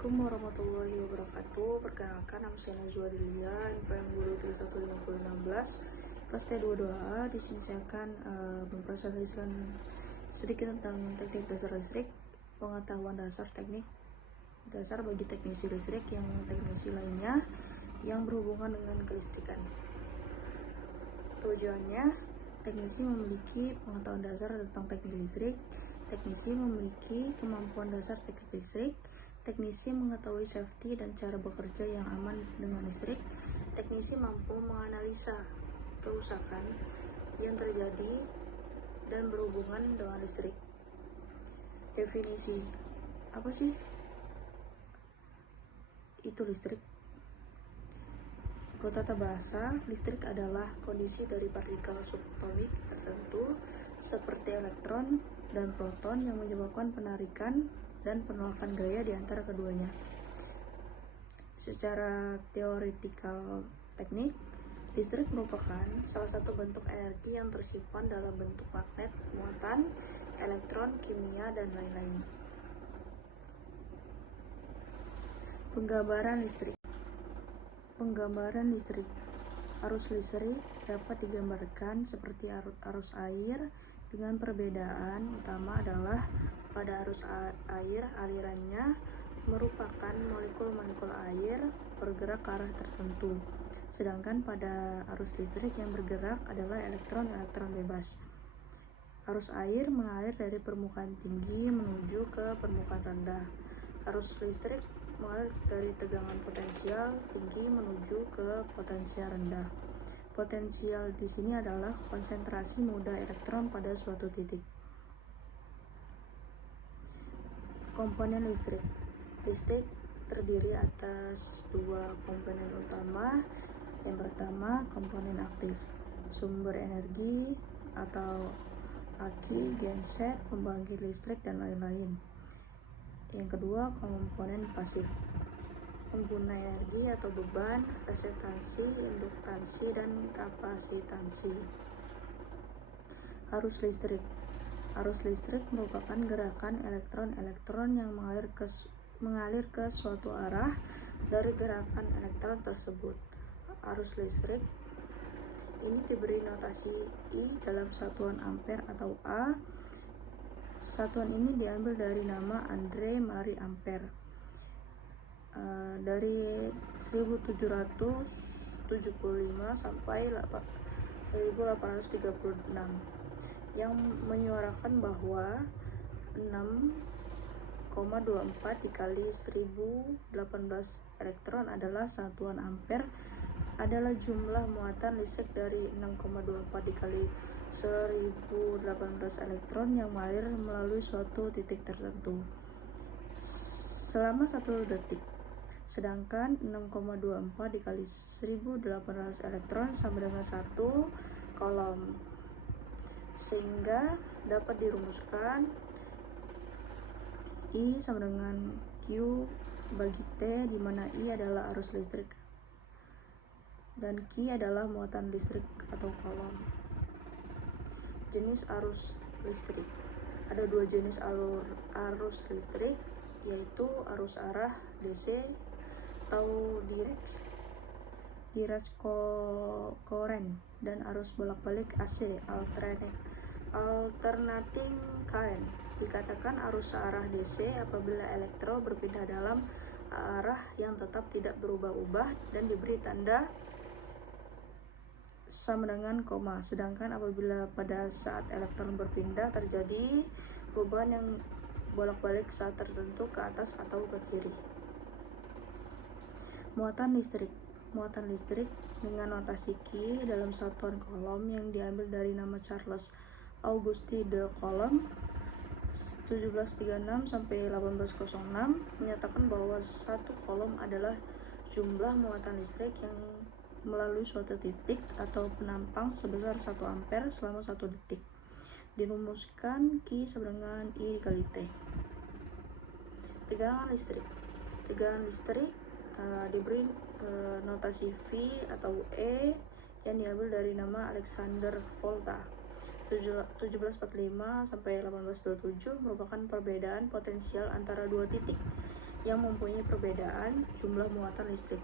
Assalamualaikum warahmatullahi wabarakatuh. Perkenalkan, nama saya Najwa Delia, NPM 2215016 kelas T22A. Di sini saya akan mempresentasikan sedikit tentang teknik dasar listrik, pengetahuan dasar teknik dasar bagi teknisi listrik yang teknisi lainnya yang berhubungan dengan kelistrikan. Tujuannya, teknisi memiliki pengetahuan dasar tentang teknik listrik, teknisi memiliki kemampuan dasar teknik listrik, teknisi mengetahui safety dan cara bekerja yang aman dengan listrik, teknisi mampu menganalisa kerusakan yang terjadi dan berhubungan dengan listrik. Definisi, apa sih itu listrik? Menurut tata bahasa, listrik adalah kondisi dari partikel subatomik tertentu seperti elektron dan proton yang menyebabkan penarikan dan penolakan gaya di antara keduanya. Secara teoretikal teknik, listrik merupakan salah satu bentuk energi yang tersimpan dalam bentuk magnet, muatan, elektron, kimia, dan lain-lain. Penggambaran listrik. Penggambaran listrik. Arus listrik dapat digambarkan seperti arus air dengan perbedaan utama adalah pada arus air alirannya merupakan molekul-molekul air bergerak ke arah tertentu, sedangkan pada arus listrik yang bergerak adalah elektron-elektron bebas. Arus air mengalir dari permukaan tinggi menuju ke permukaan rendah. Arus listrik mengalir dari tegangan potensial tinggi menuju ke potensial rendah. Potensial di sini adalah konsentrasi muda elektron pada suatu titik. Komponen listrik. Listrik terdiri atas dua komponen utama. Yang pertama, komponen aktif, sumber energi atau aki, genset, pembangkit listrik, dan lain-lain. Yang kedua, komponen pasif, pengguna energi atau beban, resistansi, induktansi, dan kapasitansi. Arus listrik. Arus listrik merupakan gerakan elektron-elektron yang mengalir ke suatu arah dari gerakan elektron tersebut. Arus listrik ini diberi notasi I dalam satuan ampere atau A. Satuan ini diambil dari nama Andre Marie Ampere dari 1775 sampai 1836 yang menyuarakan bahwa 6,24 dikali 1018 elektron adalah satuan ampere adalah jumlah muatan listrik dari 6,24 dikali 1018 elektron yang mengalir melalui suatu titik tertentu selama 1 detik. Sedangkan 6,24 dikali 1018 elektron sama dengan 1 kolom. Sehingga dapat dirumuskan I sama dengan Q bagi T, di mana I adalah arus listrik dan Q adalah muatan listrik atau kolom. Jenis arus listrik. Ada dua jenis arus listrik, yaitu arus arah DC atau direct current, dan arus bolak-balik AC alternating current. Dikatakan arus arah DC apabila elektron berpindah dalam arah yang tetap tidak berubah-ubah dan diberi tanda sama dengan koma. Sedangkan apabila pada saat elektron berpindah terjadi perubahan yang bolak-balik saat tertentu ke atas atau ke kiri. Muatan listrik. Muatan listrik dengan notasi Q dalam satuan kolom yang diambil dari nama Charles Auguste de Coulomb 1736 sampai 1806 menyatakan bahwa satu kolom adalah jumlah muatan listrik yang melalui suatu titik atau penampang sebesar 1 ampere selama 1 detik. Dirumuskan Q sama dengan I dikali T. Tegangan listrik. Tegangan listrik diberi notasi V atau E yang diambil dari nama Alexander Volta 1745 sampai 1827 merupakan perbedaan potensial antara dua titik yang mempunyai perbedaan jumlah muatan listrik.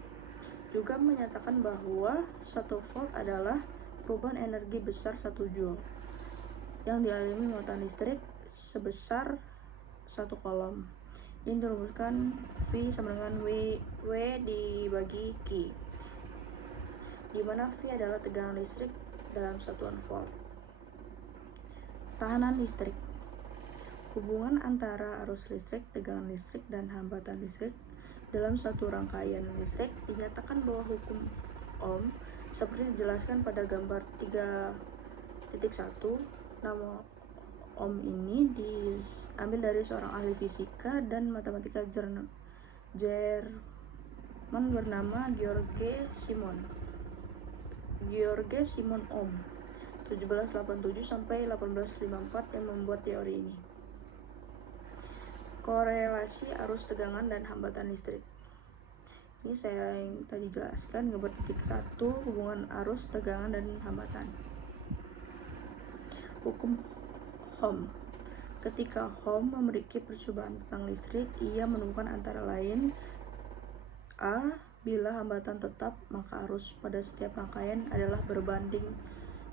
Juga menyatakan bahwa 1 volt adalah perubahan energi besar 1 joule yang dialami muatan listrik sebesar 1 coulomb. Ini dirumuskan V sama dengan W dibagi Q, di mana V adalah tegangan listrik dalam satuan volt. Tahanan listrik. Hubungan antara arus listrik, tegangan listrik, dan hambatan listrik dalam satu rangkaian listrik dinyatakan bahwa hukum Ohm seperti dijelaskan pada gambar 3.1. Nama Ohm ini diambil dari seorang ahli fisika dan matematika Jerman bernama George Simon Ohm 1787 sampai 1854 yang membuat teori ini. Korelasi arus tegangan dan hambatan listrik. Ini saya yang tadi jelaskan, gambar 1, hubungan arus tegangan dan hambatan. Hukum Ohm. Ketika Ohm memiliki percobaan tentang listrik, ia menemukan antara lain A. Bila hambatan tetap, maka arus pada setiap rangkaian adalah berbanding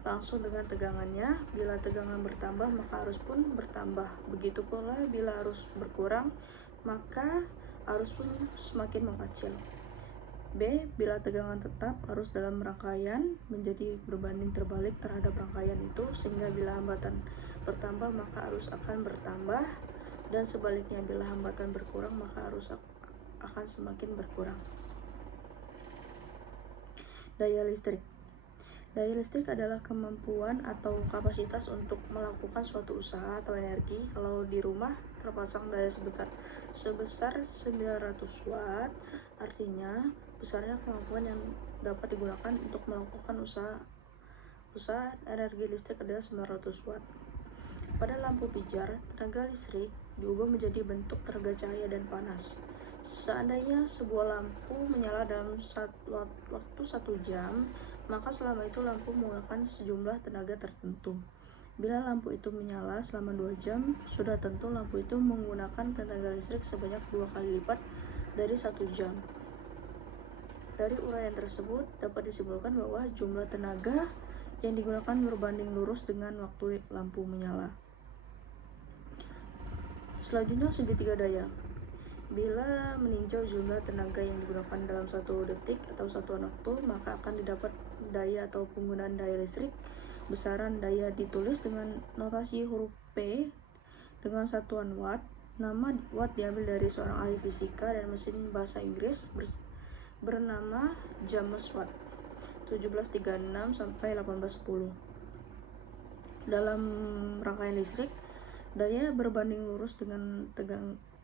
langsung dengan tegangannya. Bila tegangan bertambah, maka arus pun bertambah. Begitu pula bila arus berkurang, maka arus pun semakin mengecil. B. Bila tegangan tetap, arus dalam rangkaian menjadi berbanding terbalik terhadap rangkaian itu, sehingga bila hambatan bertambah, maka arus akan bertambah, dan sebaliknya bila hambatan berkurang, maka arus akan semakin berkurang. Daya listrik. Daya listrik adalah kemampuan atau kapasitas untuk melakukan suatu usaha atau energi. Kalau di rumah terpasang daya sebesar 900 watt, artinya besarnya kemampuan yang dapat digunakan untuk melakukan usaha energi listrik adalah 900 watt. Pada lampu pijar, tenaga listrik diubah menjadi bentuk tenaga cahaya dan panas. Seandainya sebuah lampu menyala dalam waktu 1 jam, maka selama itu lampu menggunakan sejumlah tenaga tertentu. Bila lampu itu menyala selama 2 jam, sudah tentu lampu itu menggunakan tenaga listrik sebanyak 2 kali lipat dari 1 jam. Dari uraian tersebut dapat disimpulkan bahwa jumlah tenaga yang digunakan berbanding lurus dengan waktu lampu menyala. Selanjutnya, segitiga daya. Bila meninjau jumlah tenaga yang digunakan dalam 1 detik atau satuan waktu, maka akan didapat daya atau penggunaan daya listrik. Besaran daya ditulis dengan notasi huruf P dengan satuan watt. Nama watt diambil dari seorang ahli fisika dan mesin bahasa Inggris bernama James Watt 1736 sampai 1810. Dalam rangkaian listrik, daya berbanding lurus dengan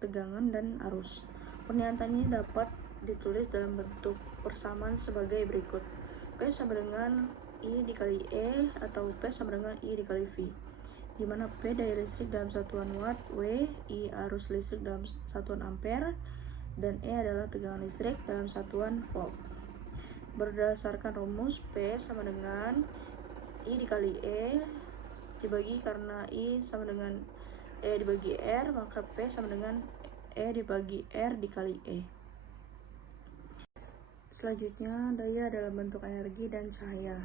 tegangan dan arus. Pernyataannya dapat ditulis dalam bentuk persamaan sebagai berikut: P sama dengan I dikali E atau P sama dengan I dikali V, di mana P daya listrik dalam satuan watt, W I arus listrik dalam satuan ampere, dan E adalah tegangan listrik dalam satuan volt. Berdasarkan rumus, P sama dengan I dikali E dibagi, karena I sama dengan E dibagi R, maka P sama dengan E dibagi R dikali E. Selanjutnya, daya dalam bentuk energi dan cahaya.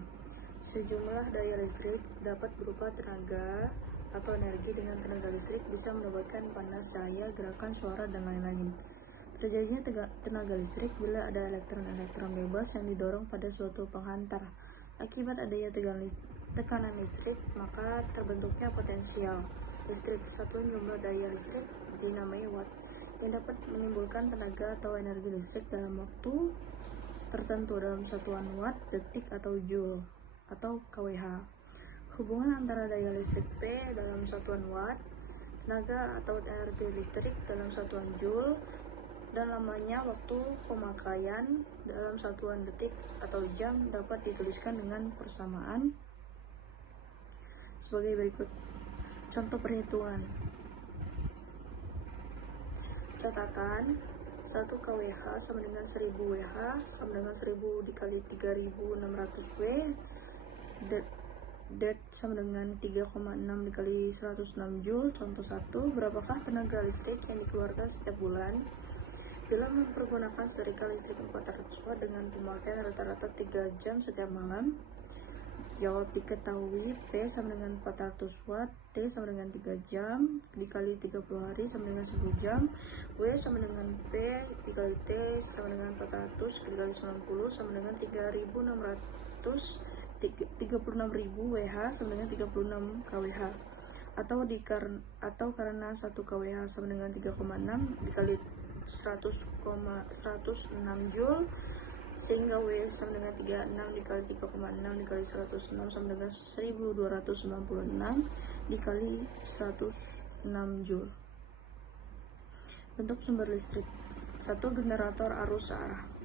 Sejumlah daya listrik dapat berupa tenaga atau energi. Dengan tenaga listrik bisa mendapatkan panas, cahaya, gerakan, suara, dan lain-lain. Terjadinya tenaga listrik bila ada elektron-elektron bebas yang didorong pada suatu penghantar. Akibat adanya tekanan listrik, maka terbentuknya potensial listrik. Satuan jumlah daya listrik dinamai watt, yang dapat menimbulkan tenaga atau energi listrik dalam waktu tertentu dalam satuan watt, detik, atau joule atau kWh. Hubungan antara daya listrik P dalam satuan watt, tenaga atau energi listrik dalam satuan joule, dan lamanya waktu pemakaian dalam satuan detik atau jam dapat dituliskan dengan persamaan sebagai berikut. Contoh perhitungan. Catatan: 1 kWh sama dengan 1000 Wh sama dengan 1000 dikali 3600 W. Det sama dengan 3,6 dikali 106 Joule. Contoh 1, berapakah tenaga listrik yang dikeluarkan setiap bulan? Bila mempergunakan setrika listrik 400 watt dengan pemakaian rata-rata 3 jam setiap malam, jawab diketahui P sama dengan 400 watt, T sama dengan 3 jam, dikali 30 hari sama dengan 10 jam, W sama dengan P dikali T sama dengan 400 dikali 90 sama dengan 36.000 WH sama dengan 36 kWh. Atau karena 1 kWh sama dengan 3,6 dikali 106 Joule, sehingga W sama dengan 36 dikali 3,6 dikali 106 sama dengan 1296 dikali 106 Joule. Bentuk sumber listrik. 1. Generator arus searah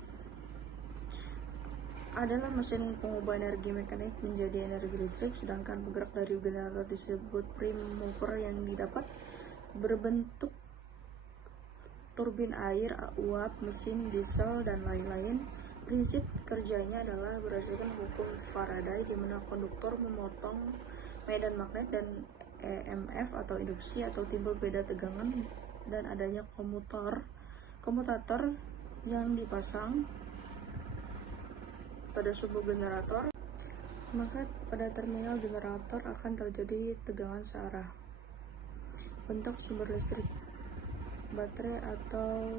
adalah mesin pengubah energi mekanik menjadi energi listrik, sedangkan penggerak dari generator disebut prime mover yang didapat berbentuk turbin air, uap, mesin diesel, dan lain-lain. Prinsip kerjanya adalah berdasarkan hukum Faraday, di mana konduktor memotong medan magnet dan EMF atau induksi atau timbul beda tegangan, dan adanya komutator yang dipasang pada sumbu generator, maka pada terminal generator akan terjadi tegangan searah. Bentuk sumber listrik. Baterai atau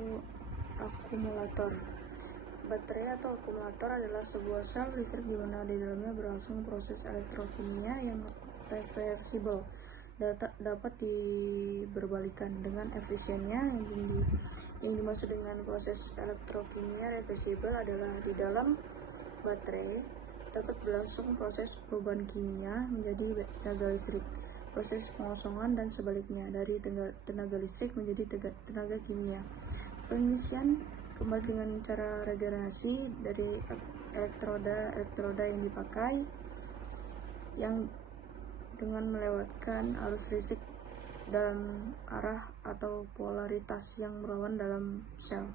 akumulator. Baterai atau akumulator adalah sebuah sel listrik di mana di dalamnya berlangsung proses elektrokimia yang reversibel, dapat diberbalikan dengan efisiennya yang tinggi. Yang dimaksud dengan proses elektrokimia reversibel adalah di dalam baterai dapat berlangsung proses perubahan kimia menjadi tenaga listrik, proses pengosongan, dan sebaliknya dari tenaga listrik menjadi tenaga kimia. Pengisian kembali dengan cara regenerasi dari elektroda yang dipakai yang dengan melewatkan arus listrik dalam arah atau polaritas yang berlawan dalam sel.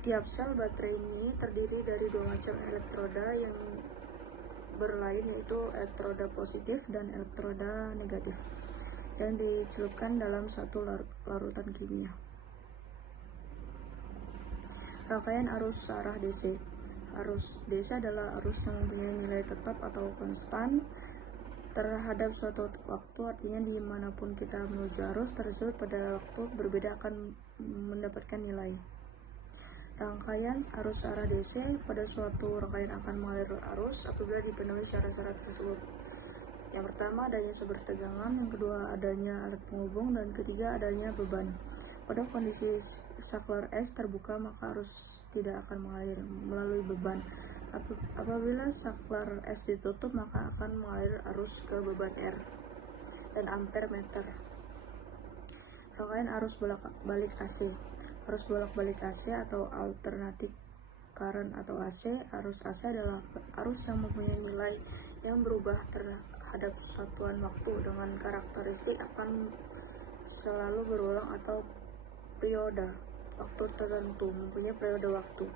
Tiap sel baterai ini terdiri dari 2 macam elektroda yang berlain, yaitu elektroda positif dan elektroda negatif, yang dicelupkan dalam satu larutan kimia. Rangkaian arus searah DC. Arus DC adalah arus yang mempunyai nilai tetap atau konstan terhadap suatu waktu, artinya dimanapun kita menuju arus tersebut pada waktu berbeda akan mendapatkan nilai. Rangkaian arus searah DC. Pada suatu rangkaian akan mengalir arus apabila dipenuhi syarat-syarat tersebut. Yang pertama, adanya sumber tegangan, yang kedua, adanya alat penghubung, dan ketiga, adanya beban. Pada kondisi saklar S terbuka, maka arus tidak akan mengalir melalui beban. Apabila saklar S ditutup, maka akan mengalir arus ke beban R dan ampere meter. Rangkaian arus balik AC. Arus bolak-balik AC atau alternating current atau AC. Arus AC adalah arus yang mempunyai nilai yang berubah terhadap satuan waktu dengan karakteristik akan selalu berulang atau periode waktu tertentu, mempunyai periode waktu.